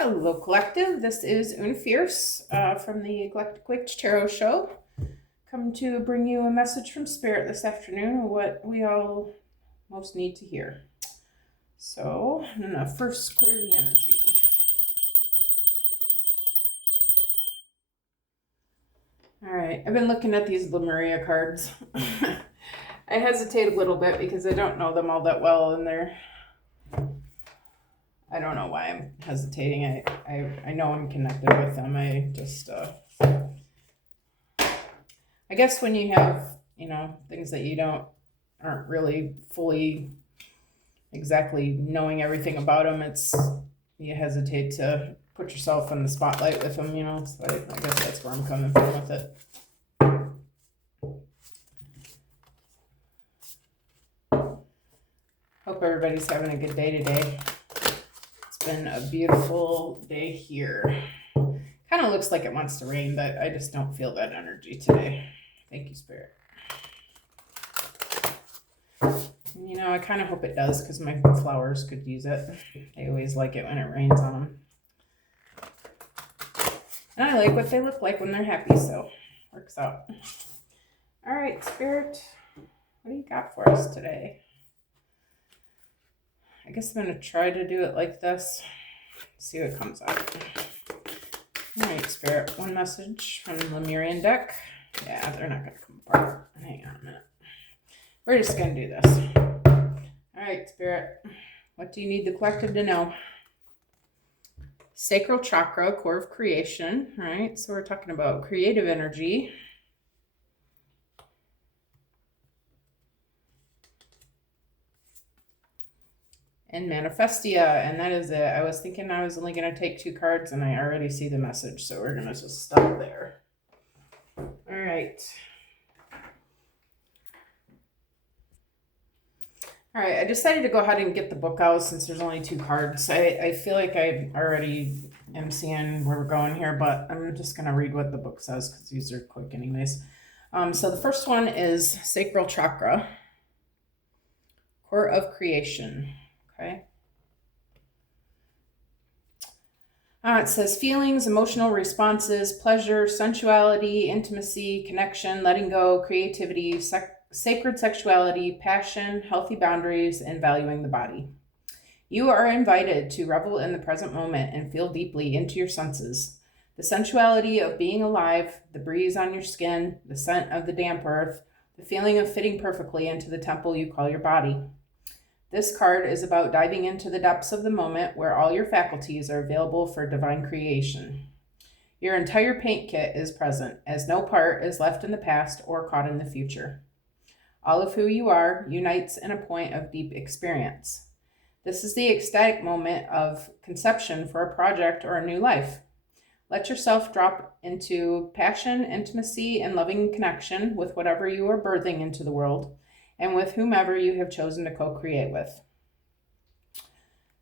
Hello, Collective. This is Una Fierce from the Eclectic Witch Tarot Show. Come to bring you a message from Spirit this afternoon of what we all most need to hear. So, I'm going to first clear the energy. All right, I've been looking at these Lemuria cards. I hesitate a little bit because I don't know them all that well, and I don't know why I'm hesitating. I know I'm connected with them. I guess when you have, things that you aren't really fully exactly knowing everything about them, you hesitate to put yourself in the spotlight with them, so I guess that's where I'm coming from with it. Hope everybody's having a good day today. It's been a beautiful day here. Kind of looks like it wants to rain, but I just don't feel that energy today. Thank you, Spirit. I kind of hope it does because my flowers could use it. They always like it when it rains on them. And I like what they look like when they're happy, so works out. All right, Spirit, what do you got for us today? I guess I'm going to try to do it like this. See what comes out. All right, Spirit, one message from the Lemurian deck. Yeah, they're not going to come apart. Hang on a minute. We're just going to do this. All right, Spirit, what do you need the collective to know? Sacral chakra, core of creation, right? So we're talking about creative energy. And Manifestia, and that is it. I was thinking I was only going to take 2 cards, and I already see the message, so we're going to just stop there. All right. All right, I decided to go ahead and get the book out since there's only 2 cards. I feel like I already am seeing where we're going here, but I'm just going to read what the book says because these are quick anyways. So the first one is Sacral Chakra, core of creation, okay? It says feelings, emotional responses, pleasure, sensuality, intimacy, connection, letting go, creativity, sacred sexuality, passion, healthy boundaries, and valuing the body. You are invited to revel in the present moment and feel deeply into your senses. The sensuality of being alive, the breeze on your skin, the scent of the damp earth, the feeling of fitting perfectly into the temple you call your body. This card is about diving into the depths of the moment where all your faculties are available for divine creation. Your entire paint kit is present, as no part is left in the past or caught in the future. All of who you are unites in a point of deep experience. This is the ecstatic moment of conception for a project or a new life. Let yourself drop into passion, intimacy, and loving connection with whatever you are birthing into the world and with whomever you have chosen to co-create with. It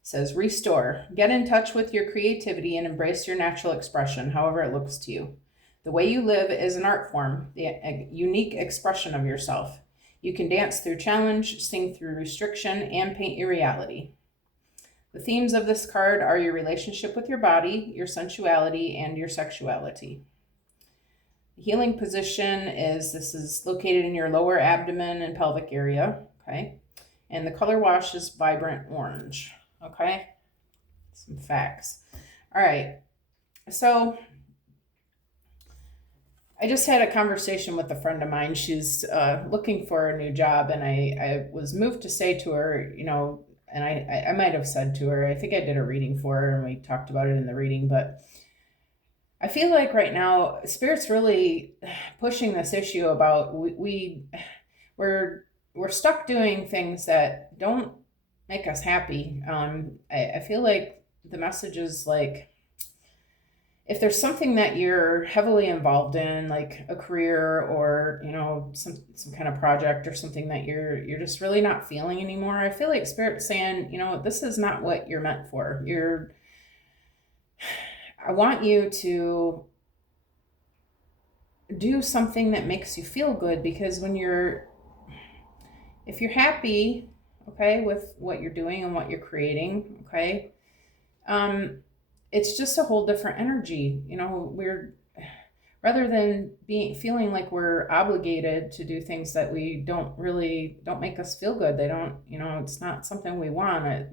says, restore. Get in touch with your creativity and embrace your natural expression, however it looks to you. The way you live is an art form, a unique expression of yourself. You can dance through challenge, sing through restriction, and paint your reality. The themes of this card are your relationship with your body, your sensuality, and your sexuality. The healing position this is located in your lower abdomen and pelvic area, okay? And the color wash is vibrant orange, okay? Some facts. All right, so I just had a conversation with a friend of mine. She's looking for a new job, and I was moved to say to her, and I might have said to her, I think I did a reading for her, and we talked about it in the reading, but I feel like right now, Spirit's really pushing this issue about we're stuck doing things that don't make us happy. I feel like the message is like, if there's something that you're heavily involved in, like a career or some kind of project or something that you're just really not feeling anymore, I feel like Spirit's saying, this is not what you're meant for. I want you to do something that makes you feel good, because if you're happy, okay, with what you're doing and what you're creating, okay, it's just a whole different energy. We're rather than feeling like we're obligated to do things that we don't make us feel good. They don't, it's not something we want. It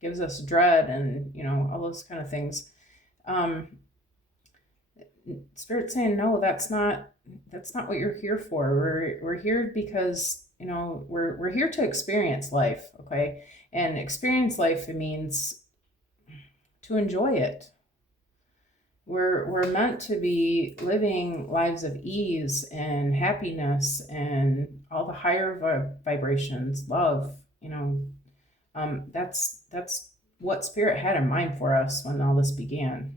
gives us dread and, all those kind of things. Spirit saying, no, that's not what you're here for. We're here because, we're here to experience life. Okay. And experience life, it means to enjoy it. We're meant to be living lives of ease and happiness and all the higher vibrations, love. That's what Spirit had in mind for us when all this began.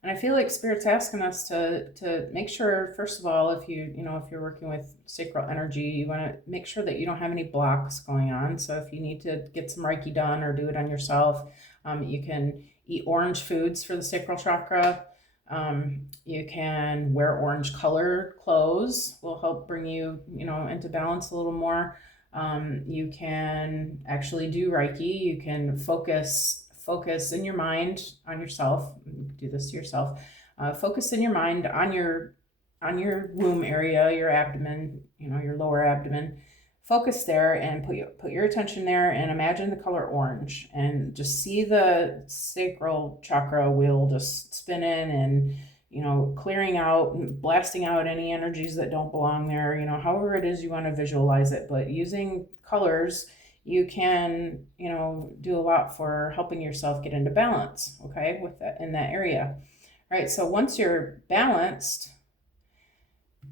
And I feel like Spirit's asking us to make sure, first of all, if you're working with sacral energy, you want to make sure that you don't have any blocks going on. So if you need to get some Reiki done or do it on yourself, you can eat orange foods for the sacral chakra. You can wear orange colored clothes, will help bring you, into balance a little more. You can actually do Reiki. You can focus in your mind on yourself. You can do this to yourself. Focus in your mind on your womb area, your abdomen, your lower abdomen. Focus there and put your attention there and imagine the color orange and just see the sacral chakra wheel just spinning and, clearing out and blasting out any energies that don't belong there, however it is you want to visualize it. But using colors, you can, do a lot for helping yourself get into balance, okay, with that in that area. Right. So once you're balanced,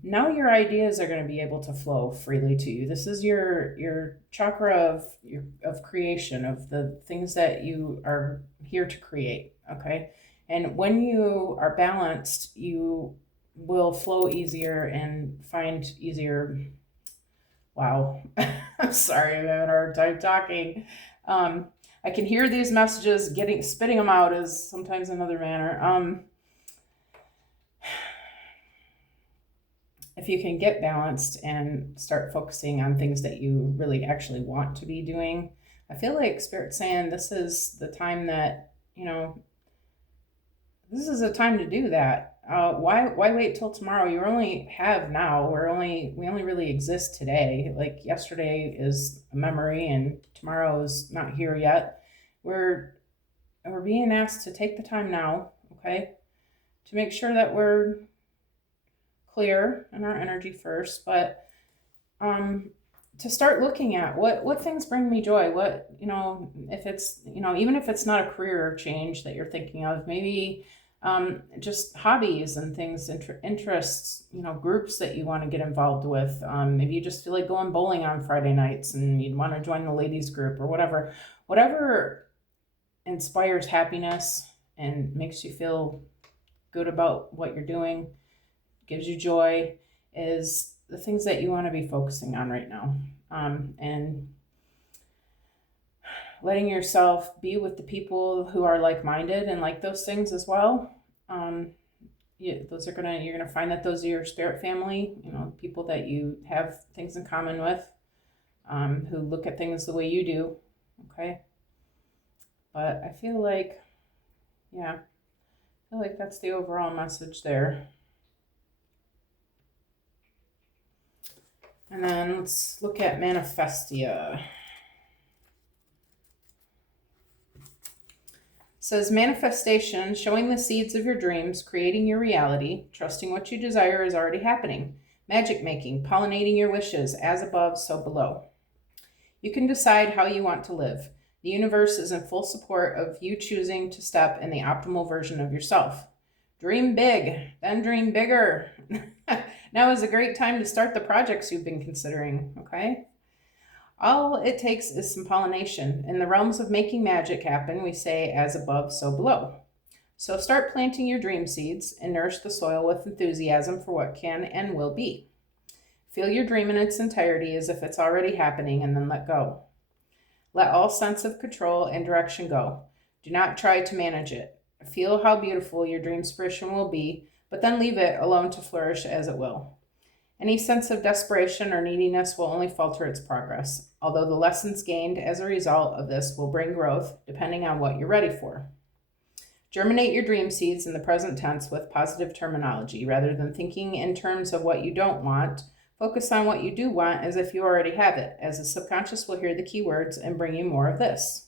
now your ideas are going to be able to flow freely to you. This is your chakra of creation, of the things that you are here to create, okay? And when you are balanced, you will flow easier and find easier. Wow. I'm sorry, I'm having a hard time talking. I can hear these messages, spitting them out is sometimes another manner. If you can get balanced and start focusing on things that you really actually want to be doing, I feel like Spirit's saying this is the time that, this is a time to do that. Why wait till tomorrow? You only have now. We only really exist today. Like yesterday is a memory and tomorrow is not here yet. We're being asked to take the time now, okay, to make sure that we're clear in our energy first, but to start looking at what things bring me joy. What, if it's, even if it's not a career change that you're thinking of, maybe just hobbies and things, interests, groups that you want to get involved with. Maybe you just feel like going bowling on Friday nights and you'd want to join the ladies group or whatever inspires happiness and makes you feel good about what you're doing, gives you joy, is the things that you want to be focusing on right now. And letting yourself be with the people who are like-minded and like those things as well. You're gonna find that those are your spirit family, people that you have things in common with, who look at things the way you do. Okay. But I feel like that's the overall message there. And then let's look at Manifestia. It says manifestation, showing the seeds of your dreams, creating your reality, trusting what you desire is already happening. Magic making, pollinating your wishes, as above, so below. You can decide how you want to live. The universe is in full support of you choosing to step in the optimal version of yourself. Dream big, then dream bigger. Now is a great time to start the projects you've been considering, okay? All it takes is some pollination. In the realms of making magic happen, we say, as above, so below. So start planting your dream seeds and nourish the soil with enthusiasm for what can and will be. Feel your dream in its entirety as if it's already happening, and then let go. Let all sense of control and direction go. Do not try to manage it. Feel how beautiful your dream fruition will be, but then leave it alone to flourish as it will. Any sense of desperation or neediness will only falter its progress, although the lessons gained as a result of this will bring growth depending on what you're ready for. Germinate your dream seeds in the present tense with positive terminology. Rather than thinking in terms of what you don't want, focus on what you do want as if you already have it, as the subconscious will hear the keywords and bring you more of this.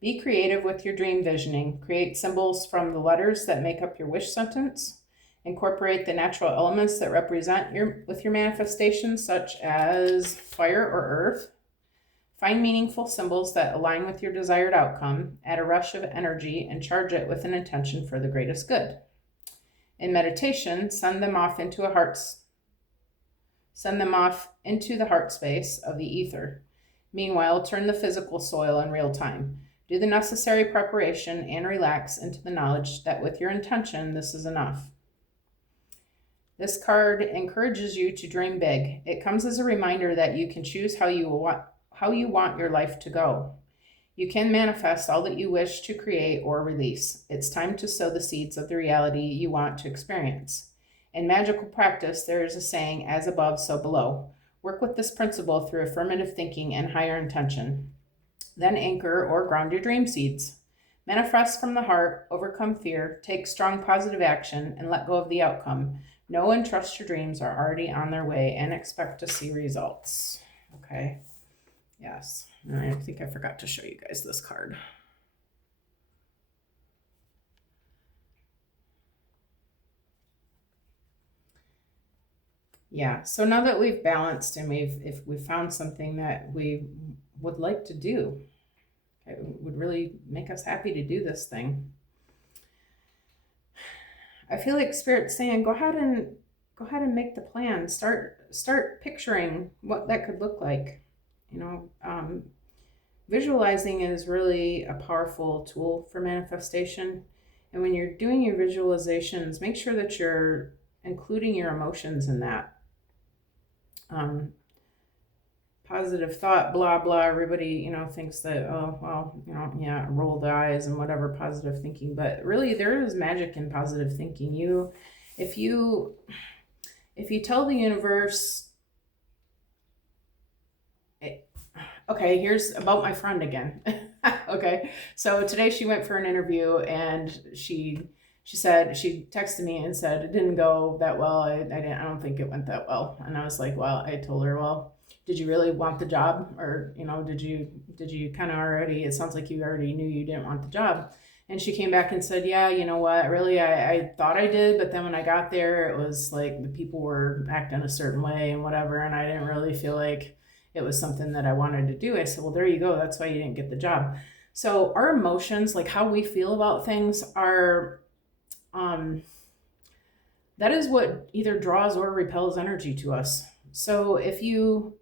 Be creative with your dream visioning. Create symbols from the letters that make up your wish sentence. Incorporate the natural elements that represent your manifestations, such as fire or earth. Find meaningful symbols that align with your desired outcome, add a rush of energy, and charge it with an intention for the greatest good. In meditation, send them off into the heart space of the ether. Meanwhile, turn the physical soil in real time. Do the necessary preparation and relax into the knowledge that with your intention, this is enough. This card encourages you to dream big. It comes as a reminder that you can choose how you want your life to go. You can manifest all that you wish to create or release. It's time to sow the seeds of the reality you want to experience. In magical practice, there is a saying, as above, so below. Work with this principle through affirmative thinking and higher intention. Then anchor or ground your dream seeds. Manifest from the heart, overcome fear, take strong positive action, and let go of the outcome. Know and trust your dreams are already on their way and expect to see results. Okay. Yes. And I think I forgot to show you guys this card. Yeah. So now that we've balanced and if we found something that we would like to do, it would really make us happy to do this thing. I feel like Spirit's saying, go ahead and make the plan. Start picturing what that could look like. Visualizing is really a powerful tool for manifestation. And when you're doing your visualizations, make sure that you're including your emotions in that. Positive thought, blah, blah. Everybody, thinks that, oh, well, roll the eyes and whatever, positive thinking. But really, there is magic in positive thinking. If you tell the universe, okay, here's about my friend again. Okay, so today she went for an interview and she said, she texted me and said it didn't go that well. I don't think it went that well. And I was like, well, I told her, well, did you really want the job? Or, did you kind of already, it sounds like you already knew you didn't want the job. And she came back and said, yeah, you know what, really, I thought I did. But then when I got there, it was like the people were acting a certain way and whatever. And I didn't really feel like it was something that I wanted to do. I said, well, there you go. That's why you didn't get the job. So our emotions, like how we feel about things, are, that is what either draws or repels energy to us. So if you're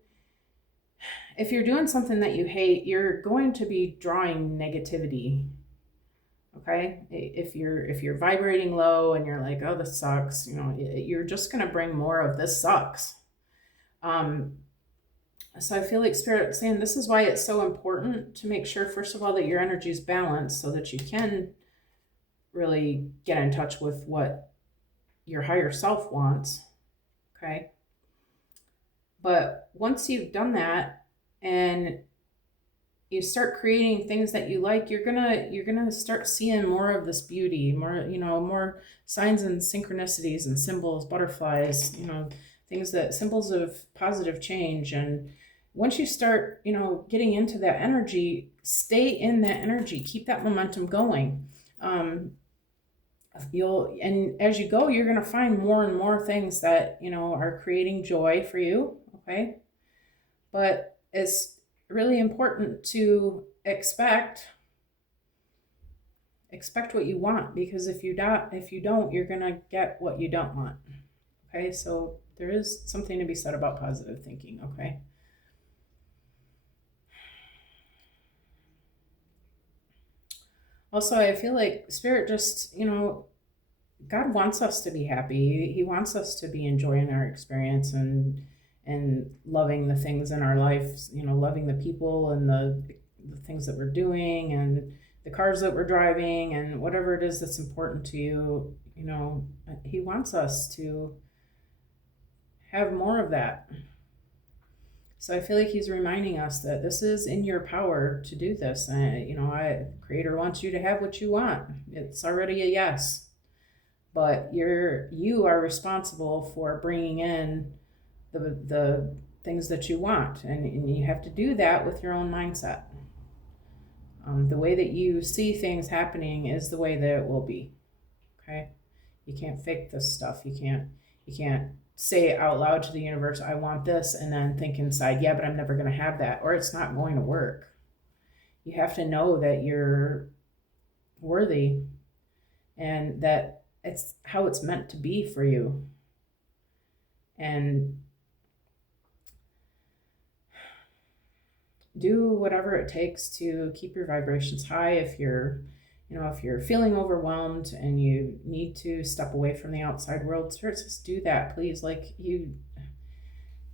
doing something that you hate, you're going to be drawing negativity. Okay? If you're vibrating low and you're like, oh, this sucks, you're just going to bring more of this sucks. So I feel like Spirit saying this is why it's so important to make sure, first of all, that your energy is balanced so that you can really get in touch with what your higher self wants. Okay? But once you've done that and you start creating things that you like, you're gonna start seeing more of this beauty, more signs and synchronicities and symbols, butterflies, symbols of positive change. And once you start, getting into that energy, stay in that energy, keep that momentum going. And as you go, you're going to find more and more things that, are creating joy for you. Okay. But it's really important to expect what you want, because if you don't, you're going to get what you don't want. Okay. So there is something to be said about positive thinking. Okay. Also, I feel like Spirit just, God wants us to be happy. He wants us to be enjoying our experience and loving the things in our life, loving the people and the things that we're doing and the cars that we're driving and whatever it is that's important to you. He wants us to have more of that. So I feel like he's reminding us that this is in your power to do this. And, Creator wants you to have what you want. It's already a yes. But you are responsible for bringing in the things that you want. And you have to do that with your own mindset. The way that you see things happening is the way that it will be. Okay? You can't fake this stuff. You can't say out loud to the universe, I want this, and then think inside, yeah, but I'm never going to have that, or it's not going to work. You have to know that you're worthy and that it's how it's meant to be for you. And do whatever it takes to keep your vibrations high. If you're feeling overwhelmed and you need to step away from the outside world, Spirit says do that, please. Like, do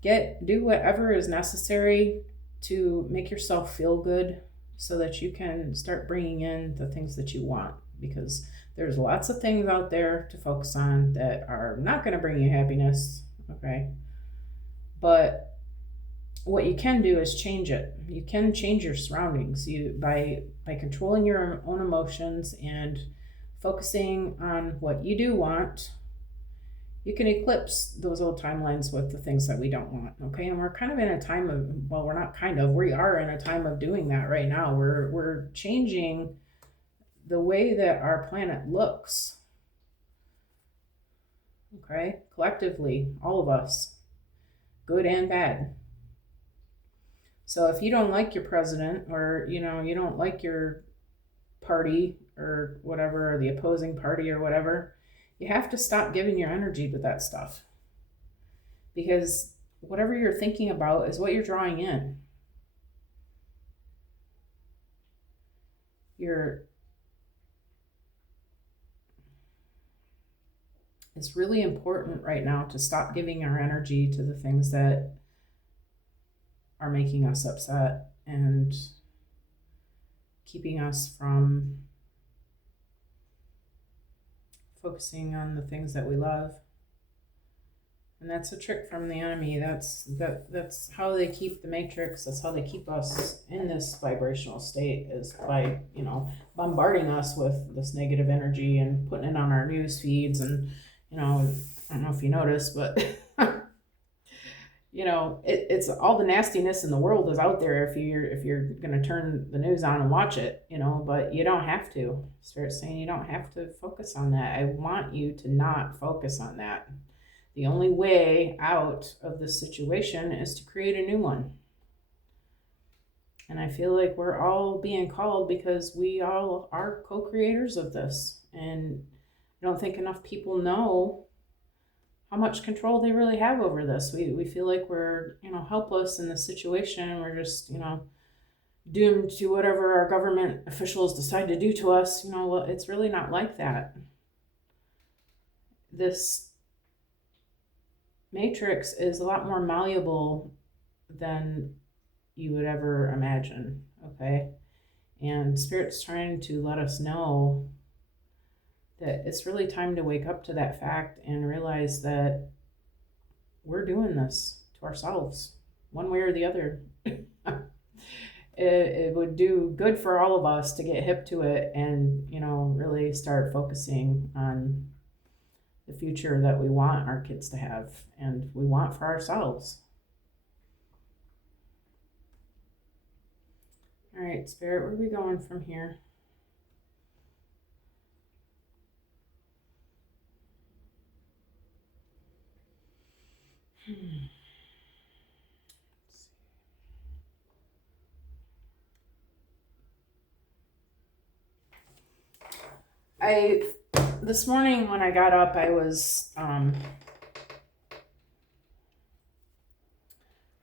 whatever is necessary to make yourself feel good so that you can start bringing in the things that you want, because there's lots of things out there to focus on that are not going to bring you happiness, okay? But what you can do is change it. You can change your surroundings by controlling your own emotions and focusing on what you do want. You can eclipse those old timelines with the things that we don't want, okay? And we're kind of in a time of, well, we're not kind of, we are in a time of doing that right now. We're changing the way that our planet looks, okay? Collectively, all of us, good and bad. So if you don't like your president, or, you don't like your party or whatever, or the opposing party or whatever, you have to stop giving your energy to that stuff. Because whatever you're thinking about is what you're drawing in. It's really important right now to stop giving our energy to the things that are making us upset and keeping us from focusing on the things that we love. And that's a trick from the enemy. That's how they keep the matrix. That's how they keep us in this vibrational state, is by, bombarding us with this negative energy and putting it on our news feeds. And, I don't know if you noticed, but it's all the nastiness in the world is out there if you're going to turn the news on and watch it, but you don't have to. Spirit's saying you don't have to focus on that. I want you to not focus on that. The only way out of this situation is to create a new one. And I feel like we're all being called because we all are co-creators of this. And I don't think enough people know how much control they really have over this. We feel like we're, helpless in this situation. We're just, doomed to whatever our government officials decide to do to us. Well, it's really not like that. This matrix is a lot more malleable than you would ever imagine, okay? And Spirit's trying to let us know that it's really time to wake up to that fact and realize that we're doing this to ourselves, one way or the other. It would do good for all of us to get hip to it and, really start focusing on the future that we want our kids to have and we want for ourselves. All right, Spirit, where are we going from here? This morning when I got up, I was, I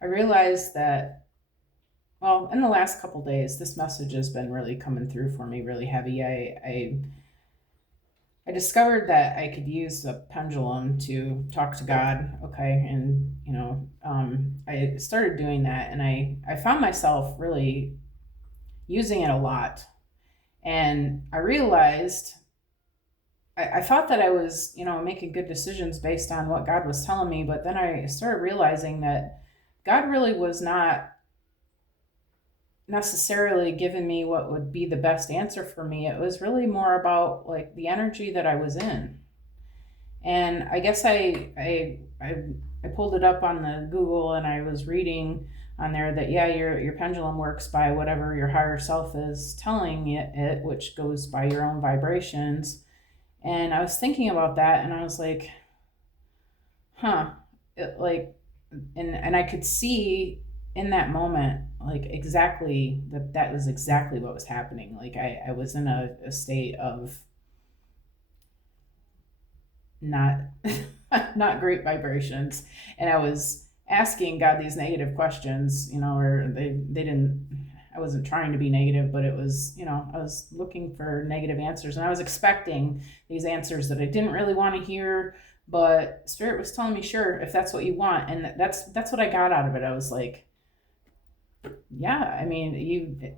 realized that, well, in the last couple days, this message has been really coming through for me really heavy. I discovered that I could use the pendulum to talk to God, okay? And, I started doing that, and I found myself really using it a lot. And I realized I thought that I was, making good decisions based on what God was telling me, but then I started realizing that God really was not necessarily giving me what would be the best answer for me. It was really more about like the energy that I was in. And I guess I pulled it up on the Google, and I was reading on there that yeah, your pendulum works by whatever your higher self is telling it, which goes by your own vibrations. And I was thinking about that, and I was like, huh, like, and I could see in that moment like exactly that was exactly what was happening. Like I was in a state of not not great vibrations, and I was asking God these negative questions, or they didn't, I wasn't trying to be negative, but it was, I was looking for negative answers, and I was expecting these answers that I didn't really want to hear, but Spirit was telling me, sure, if that's what you want. And that's what I got out of it. I was like, yeah, I mean,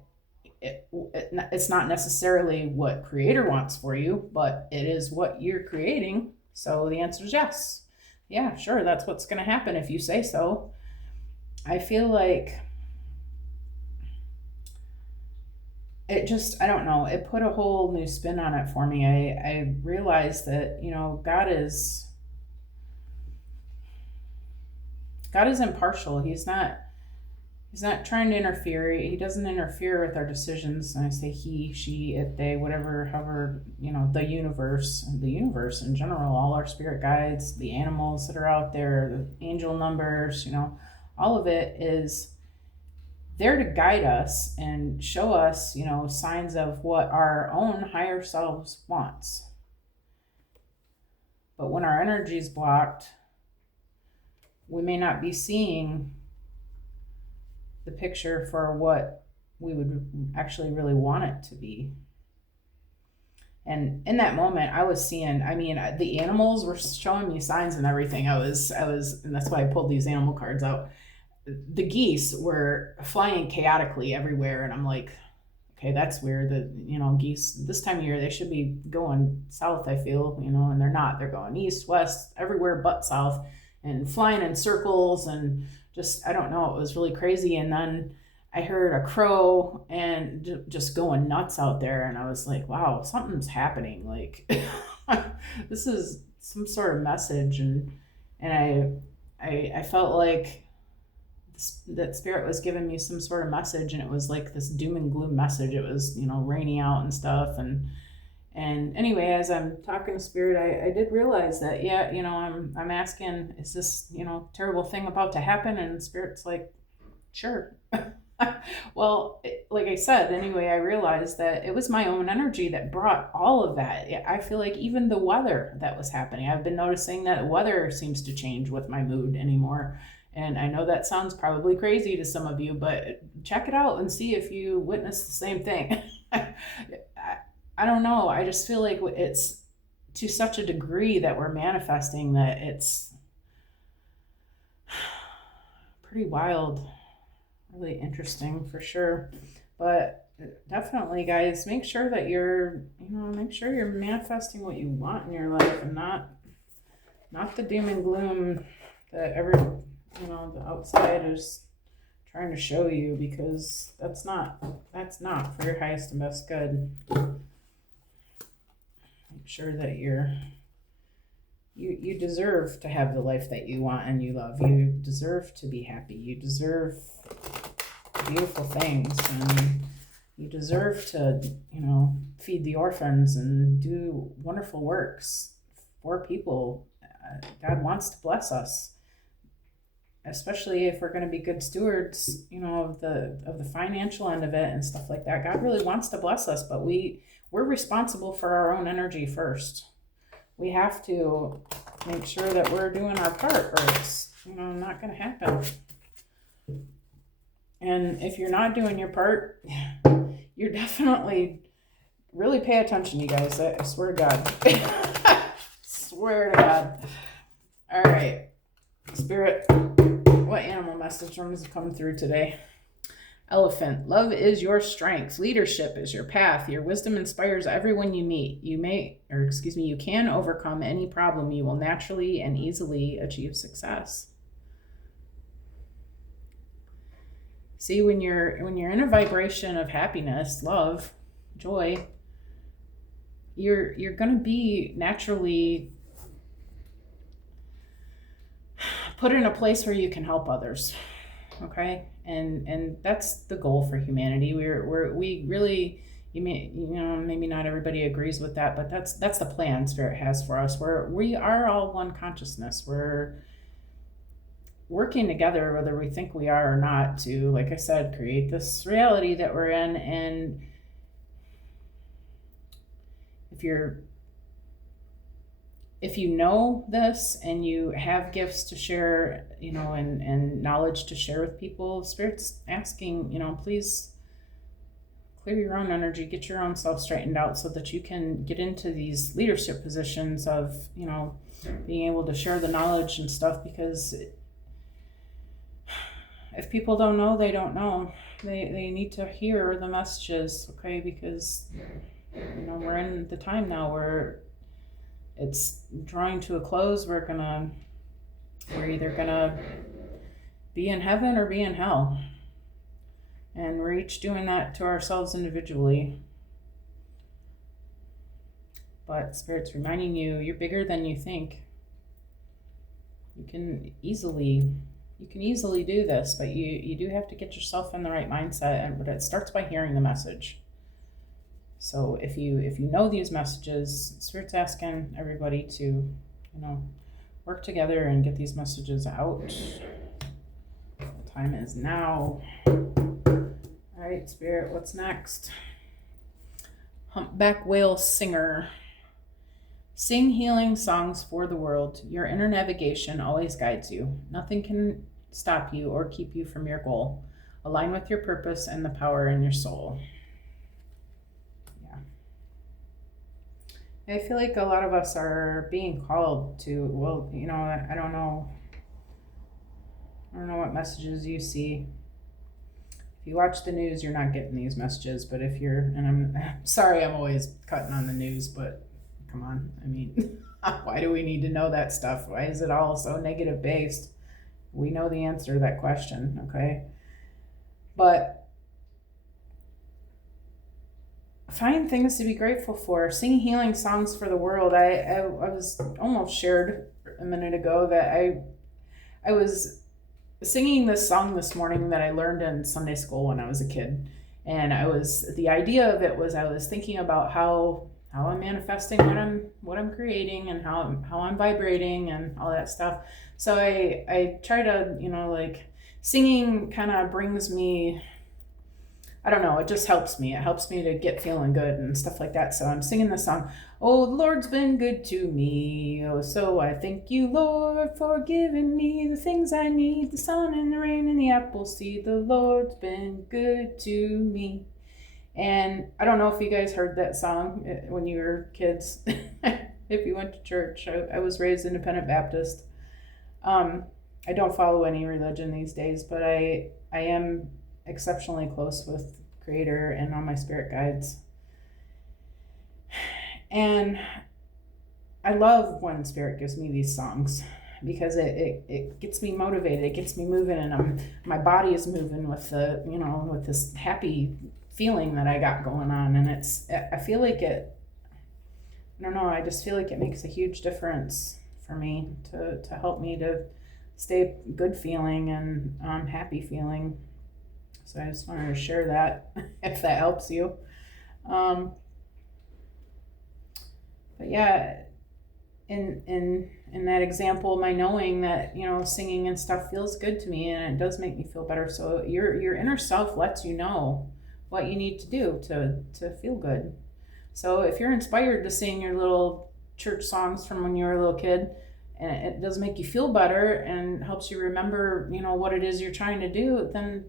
it's not necessarily what Creator wants for you, but it is what you're creating. So the answer is yes. Yeah, sure, that's what's going to happen if you say so. I feel like it just, I don't know, it put a whole new spin on it for me. I realized that, God is impartial. He's not trying to interfere. He doesn't interfere with our decisions. And I say he, she, it, they, whatever, however, the universe in general, all our spirit guides, the animals that are out there, the angel numbers, all of it is there to guide us and show us, signs of what our own higher selves wants. But when our energy is blocked, we may not be seeing the picture for what we would actually really want it to be. And in that moment, I was seeing, the animals were showing me signs and everything. I was, and that's why I pulled these animal cards out. The geese were flying chaotically everywhere, and I'm like, okay, that's weird. That geese this time of year, they should be going south, I feel, and they're not. They're going east, west, everywhere but south, and flying in circles, and just, I don't know, it was really crazy. And then I heard a crow and just going nuts out there, and I was like, wow, something's happening. Like this is some sort of message, and I felt like that Spirit was giving me some sort of message, and it was like this doom and gloom message. It was, raining out and stuff, and anyway, as I'm talking to Spirit, I did realize that, yeah, I'm asking, is this, terrible thing about to happen? And Spirit's like, sure. Well, like I said, anyway, I realized that it was my own energy that brought all of that. I feel like even the weather that was happening, I've been noticing that weather seems to change with my mood anymore. And I know that sounds probably crazy to some of you, but check it out and see if you witness the same thing. I don't know. I just feel like it's to such a degree that we're manifesting that it's pretty wild, really interesting for sure. But definitely, guys, make sure that you're manifesting what you want in your life, and not the doom and gloom that the outside is trying to show you, because that's not for your highest and best good. Make sure that you deserve to have the life that you want and you love. You deserve to be happy. You deserve beautiful things, and you deserve to, feed the orphans and do wonderful works for people. God wants to bless us, especially if we're going to be good stewards, of the financial end of it and stuff like that. God really wants to bless us, but we're responsible for our own energy first. We have to make sure that we're doing our part, or it's, not going to happen. And if you're not doing your part, you're definitely, really pay attention, you guys. I swear to God. Swear to God. All right. Spirit, what animal message is coming through today? Elephant, love is your strength. Leadership is your path. Your wisdom inspires everyone you meet. You can overcome any problem. You will naturally and easily achieve success. See, when you're in a vibration of happiness, love, joy, you're going to be naturally put in a place where you can help others. Okay, and that's the goal for humanity. We really, maybe not everybody agrees with that, but that's the plan Spirit has for us. We are all one consciousness. We're working together, whether we think we are or not, to, like I said, create this reality that we're in. And if you know this and you have gifts to share, and knowledge to share with people, Spirit's asking, please clear your own energy, get your own self straightened out so that you can get into these leadership positions of, being able to share the knowledge and stuff. Because if people don't know, they don't know. They need to hear the messages, okay? Because, we're in the time now where it's drawing to a close. We're either gonna be in heaven or be in hell. And we're each doing that to ourselves individually. But Spirit's reminding you, you're bigger than you think. You can easily do this, but you do have to get yourself in the right mindset, but it starts by hearing the message. So if you know these messages, Spirit's asking everybody to, work together and get these messages out. The time is now. All right, Spirit, what's next? Humpback whale singer. Sing healing songs for the world. Your inner navigation always guides you. Nothing can stop you or keep you from your goal. Align with your purpose and the power in your soul. I feel like a lot of us are being called to, I don't know what messages you see. If you watch the news, you're not getting these messages, but and I'm sorry, I'm always cutting on the news, but come on. I mean, why do we need to know that stuff? Why is it all so negative based? We know the answer to that question, okay? But find things to be grateful for. Sing healing songs for the world. I was almost shared a minute ago that I was singing this song this morning that I learned in Sunday school when I was a kid. And the idea of it was I was thinking about how I'm manifesting what I'm creating and how I'm vibrating and all that stuff. So I try to, singing kind of brings me, I don't know, it just helps me. It helps me to get feeling good and stuff like that. So I'm singing this song. Oh, the Lord's been good to me. Oh, so I thank you, Lord, for giving me the things I need. The sun and the rain and the apple seed. The Lord's been good to me. And I don't know if you guys heard that song when you were kids. If you went to church. I was raised Independent Baptist. I don't follow any religion these days, but I am exceptionally close with Creator and all my spirit guides. And I love when Spirit gives me these songs because it gets me motivated, it gets me moving, and my body is moving with with this happy feeling that I got going on. And I feel like I don't know, I just feel like it makes a huge difference for me to help me to stay good feeling and happy feeling. So I just wanted to share that if that helps you. But yeah, in that example, my knowing that, singing and stuff feels good to me and it does make me feel better. So your inner self lets you know what you need to do to feel good. So if you're inspired to sing your little church songs from when you were a little kid, and it does make you feel better and helps you remember, what it is you're trying to do, then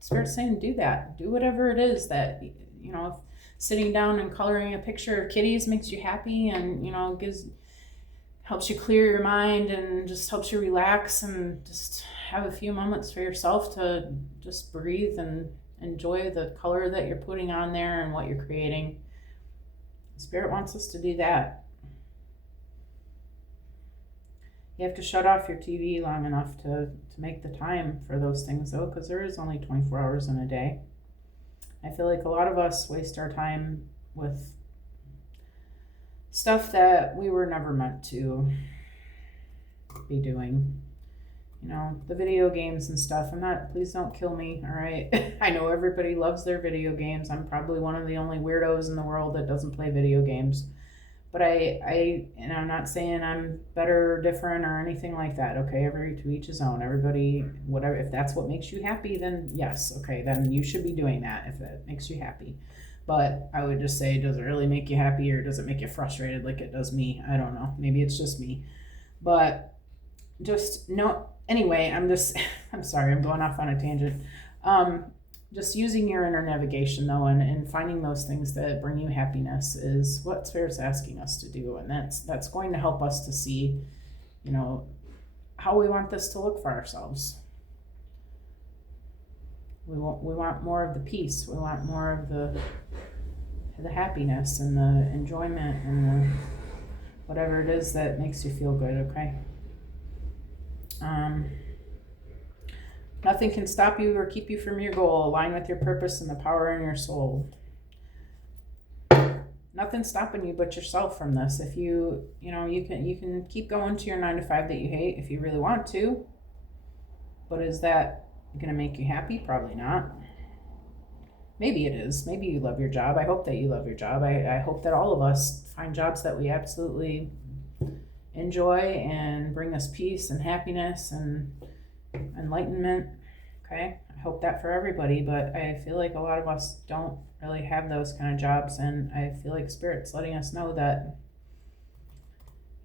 Spirit's saying do that. Do whatever it is that, if sitting down and coloring a picture of kitties makes you happy and, helps you clear your mind and just helps you relax and just have a few moments for yourself to just breathe and enjoy the color that you're putting on there and what you're creating. Spirit wants us to do that. You have to shut off your TV long enough to make the time for those things, though, because there is only 24 hours in a day. I feel like a lot of us waste our time with stuff that we were never meant to be doing. You know, the video games and stuff. Please don't kill me, all right? I know everybody loves their video games. I'm probably one of the only weirdos in the world that doesn't play video games. But and I'm not saying I'm better or different or anything like that, okay? To each his own. Everybody, whatever, if that's what makes you happy, then yes, okay, then you should be doing that if it makes you happy. But I would just say, does it really make you happy, or does it make you frustrated like it does me? I don't know. Maybe it's just me. But just no, anyway, I'm sorry, I'm going off on a tangent. Just using your inner navigation, though, and finding those things that bring you happiness is what Spirit's asking us to do. And that's going to help us to see, you know, how we want this to look for ourselves. We want more of the peace. We want more of the happiness and the enjoyment and the whatever it is that makes you feel good, okay? Nothing can stop you or keep you from your goal. Align with your purpose and the power in your soul. Nothing's stopping you but yourself from this. If you can keep going to your 9 to 5 that you hate if you really want to. But is that going to make you happy? Probably not. Maybe it is. Maybe you love your job. I hope that you love your job. I hope that all of us find jobs that we absolutely enjoy and bring us peace and happiness and enlightenment. Okay, I hope that for everybody, but I feel like a lot of us don't really have those kind of jobs, and I feel like Spirit's letting us know that,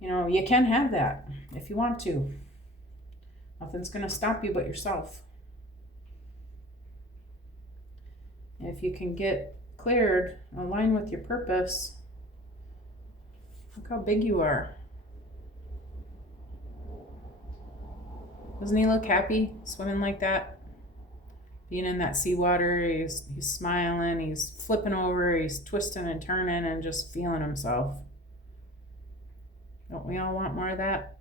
you know, you can have that if you want to. Nothing's going to stop you but yourself. If you can get cleared, align with your purpose, look how big you are. Doesn't he look happy swimming like that? Being in that seawater, he's smiling, he's flipping over, he's twisting and turning and just feeling himself. Don't we all want more of that?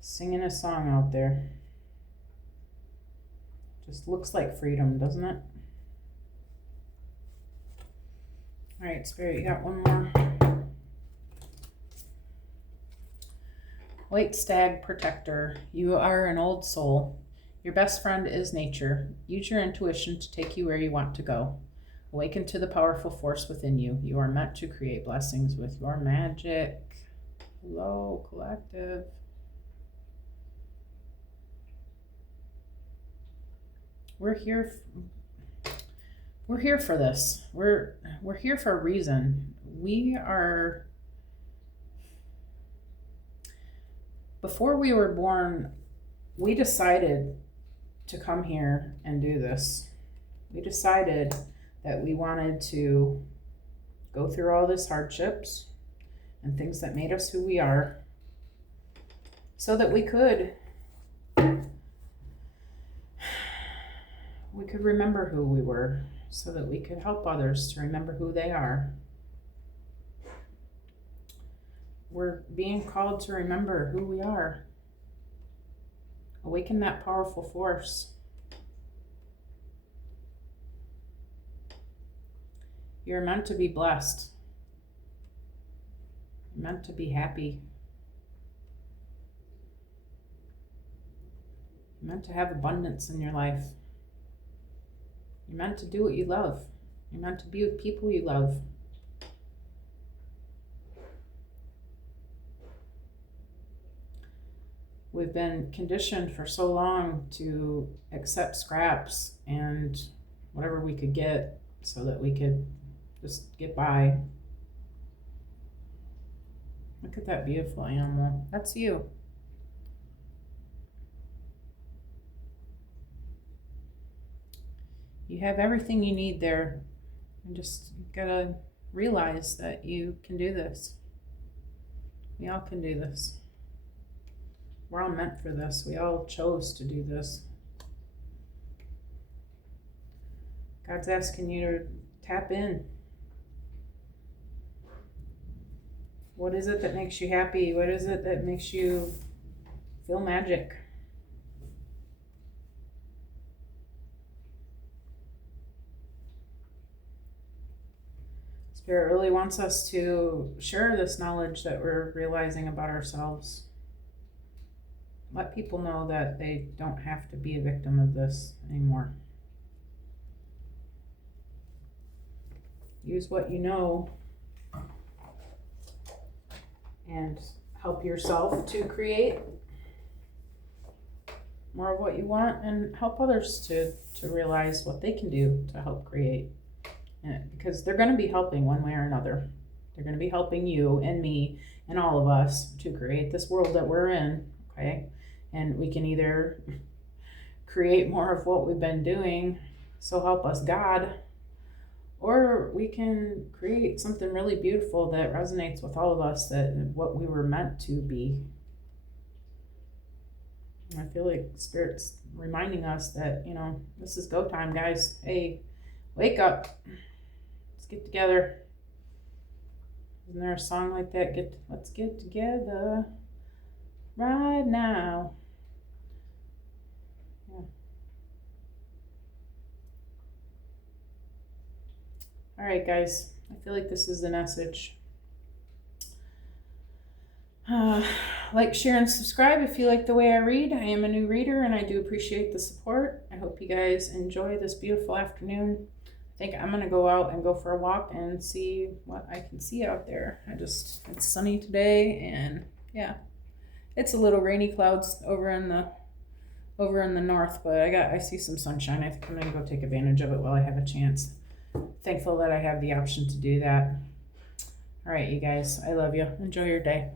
Singing a song out there. Just looks like freedom, doesn't it? All right, Spirit, you got one more. White Stag Protector. You are an old soul. Your best friend is nature. Use your intuition to take you where you want to go. Awaken to the powerful force within you. You are meant to create blessings with your magic. Hello, collective. We're here for this. We're here for a reason. Before we were born, we decided to come here and do this. We decided that we wanted to go through all this hardships and things that made us who we are so that we could remember who we were, so that we could help others to remember who they are. We're being called to remember who we are. Awaken that powerful force. You're meant to be blessed. You're meant to be happy. You're meant to have abundance in your life. You're meant to do what you love. You're meant to be with people you love. We've been conditioned for so long to accept scraps and whatever we could get so that we could just get by. Look at that beautiful animal. That's you. You have everything you need there. You just gotta realize that you can do this. We all can do this. We're all meant for this. We all chose to do this. God's asking you to tap in. What is it that makes you happy? What is it that makes you feel magic? Spirit really wants us to share this knowledge that we're realizing about ourselves. Let people know that they don't have to be a victim of this anymore. Use what you know and help yourself to create more of what you want, and help others to realize what they can do to help create. And because they're going to be helping one way or another. They're going to be helping you and me and all of us to create this world that we're in, okay? And we can either create more of what we've been doing, so help us God, or we can create something really beautiful that resonates with all of us, that what we were meant to be. I feel like Spirit's reminding us that, this is go time, guys. Hey, wake up. Let's get together. Isn't there a song like that? Let's get together right now. Yeah. All right, guys. I feel like this is the message. Like, share, and subscribe if you like the way I read. I am a new reader and I do appreciate the support. I hope you guys enjoy this beautiful afternoon. I think I'm going to go out and go for a walk and see what I can see out there. It's sunny today, and yeah, it's a little rainy clouds over in the north, but I see some sunshine. I think I'm going to go take advantage of it while I have a chance. Thankful that I have the option to do that. All right, you guys, I love you. Enjoy your day.